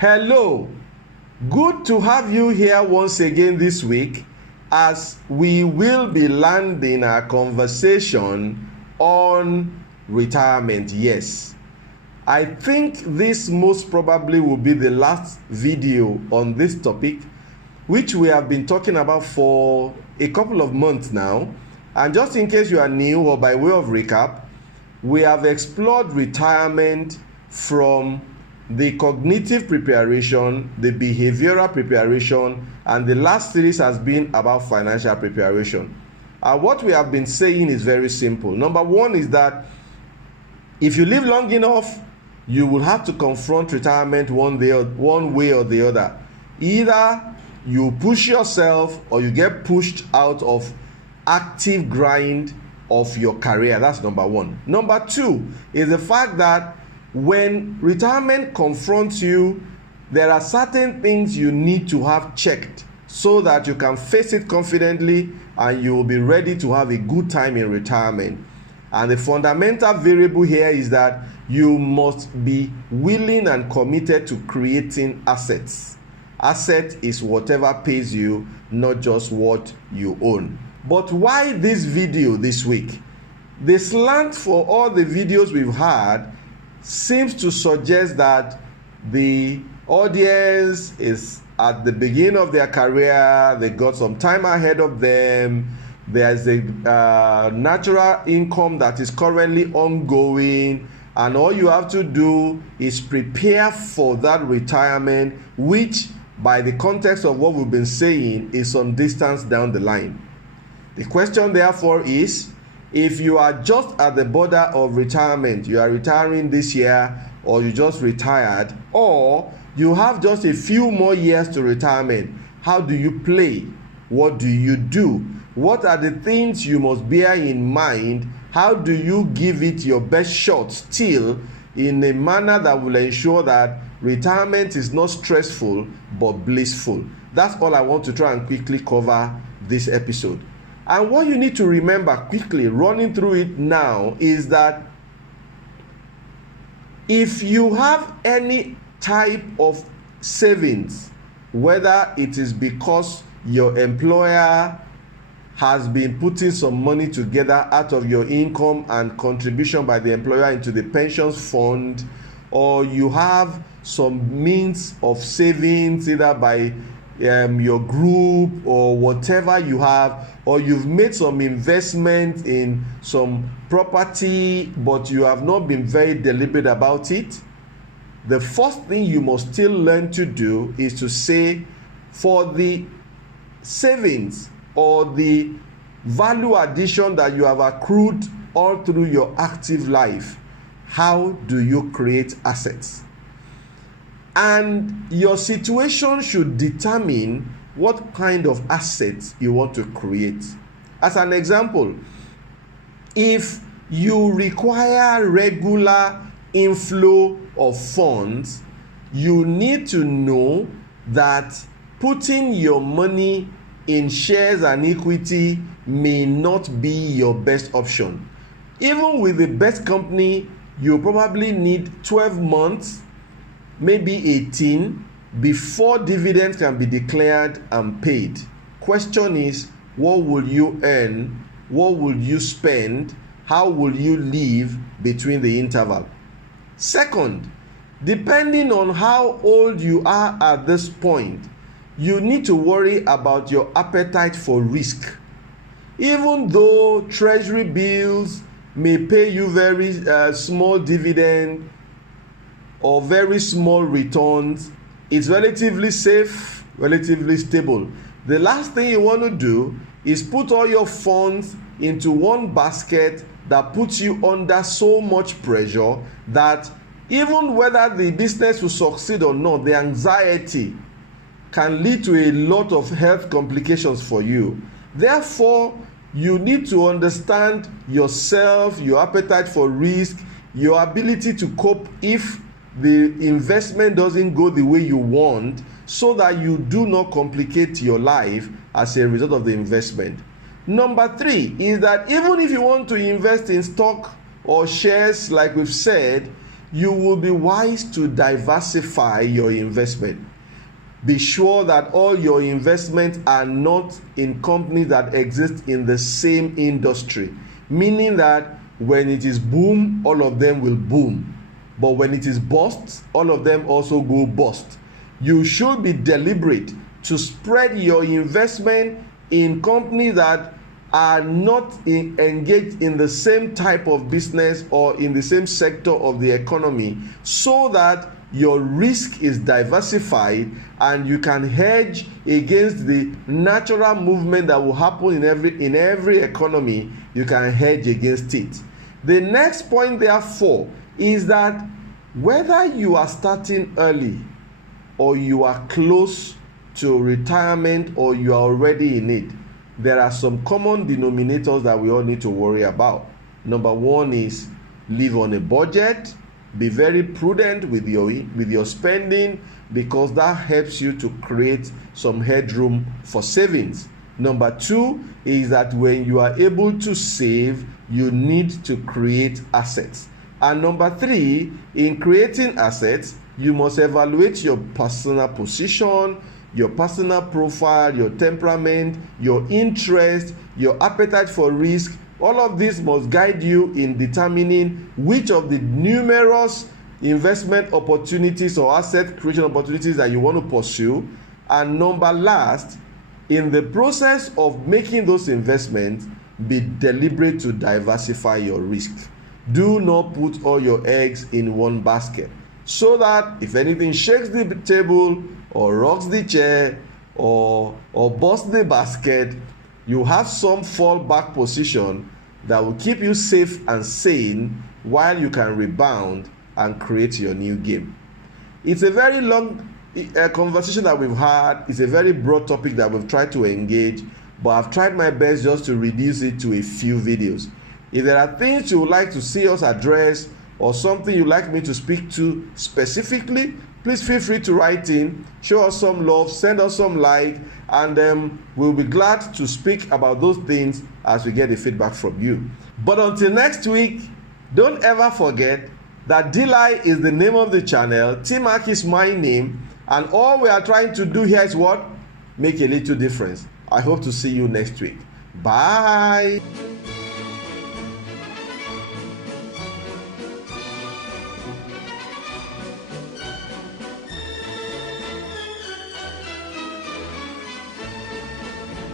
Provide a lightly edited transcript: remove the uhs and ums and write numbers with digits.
Hello, good to have you here once again this week as we will be landing our conversation on retirement. Yes, I think this most probably will be the last video on this topic, which we have been talking about for a couple of months now. And just in case you are new, or by way of recap, we have explored retirement from the cognitive preparation, the behavioral preparation, and the last series has been about financial preparation. What we have been saying is very simple. Number one is that if you live long enough, you will have to confront retirement one way or the other. Either you push yourself or you get pushed out of active grind of your career. That's number one. Number two is the fact that when retirement confronts you, there are certain things you need to have checked so that you can face it confidently and you will be ready to have a good time in retirement. And the fundamental variable here is that you must be willing and committed to creating assets. Asset is whatever pays you, not just what you own. But why this video this week? The slant for all the videos we've had seems to suggest that the audience is at the beginning of their career, they got some time ahead of them, there's a natural income that is currently ongoing, and all you have to do is prepare for that retirement, which by the context of what we've been saying is some distance down the line. The question therefore is, if you are just at the border of retirement, you are retiring this year, or you just retired, or you have just a few more years to retirement, how do you play? What do you do? What are the things you must bear in mind? How do you give it your best shot still in a manner that will ensure that retirement is not stressful but blissful? That's all I want to try and quickly cover this episode. And what you need to remember quickly, running through it now, is that if you have any type of savings, whether it is because your employer has been putting some money together out of your income and contribution by the employer into the pensions fund, or you have some means of savings either by your group or whatever you have, or you've made some investment in some property but you have not been very deliberate about it, the first thing you must still learn to do is to say, for the savings or the value addition that you have accrued all through your active life, how do you create assets? And your situation should determine what kind of assets you want to create. As an example, if you require regular inflow of funds, you need to know that putting your money in shares and equity may not be your best option. Even with the best company, you probably need 12 months, maybe 18, before dividends can be declared and paid. Question is, what will you earn? What will you spend? How will you live between the interval? Second, depending on how old you are at this point, you need to worry about your appetite for risk. Even though treasury bills may pay you very small dividend or very small returns, it's relatively safe, relatively stable. The last thing you want to do is put all your funds into one basket that puts you under so much pressure that even whether the business will succeed or not, the anxiety can lead to a lot of health complications for you. Therefore, you need to understand yourself, your appetite for risk, your ability to cope if the investment doesn't go the way you want, so that you do not complicate your life as a result of the investment. Number three is that even if you want to invest in stock or shares, like we've said, you will be wise to diversify your investment. Be sure that all your investments are not in companies that exist in the same industry, meaning that when it is boom, all of them will boom, but when it is bust, all of them also go bust. You should be deliberate to spread your investment in companies that are not engaged in the same type of business or in the same sector of the economy, so that your risk is diversified and you can hedge against the natural movement that will happen in every economy. You can hedge against it. The next point, therefore, is that whether you are starting early or you are close to retirement or you are already in it, there are some common denominators that we all need to worry about. Number one is live on a budget. Be very prudent with your spending, because that helps you to create some headroom for savings. Number two is that when you are able to save, you need to create assets. And number three, in creating assets, you must evaluate your personal position, your personal profile, your temperament, your interest, your appetite for risk. All of this must guide you in determining which of the numerous investment opportunities or asset creation opportunities that you want to pursue. And number last, in the process of making those investments, be deliberate to diversify your risk. Do not put all your eggs in one basket, so that if anything shakes the table or rocks the chair or busts the basket, you have some fallback position that will keep you safe and sane while you can rebound and create your new game. It's a very long conversation that we've had. It's a very broad topic that we've tried to engage, but I've tried my best just to reduce it to a few videos. If there are things you would like to see us address or something you'd like me to speak to specifically, please feel free to write in, show us some love, send us some like, and we'll be glad to speak about those things as we get the feedback from you. But until next week, don't ever forget that DLI is the name of the channel, T-Mac is my name, and all we are trying to do here is what? Make a little difference. I hope to see you next week. Bye.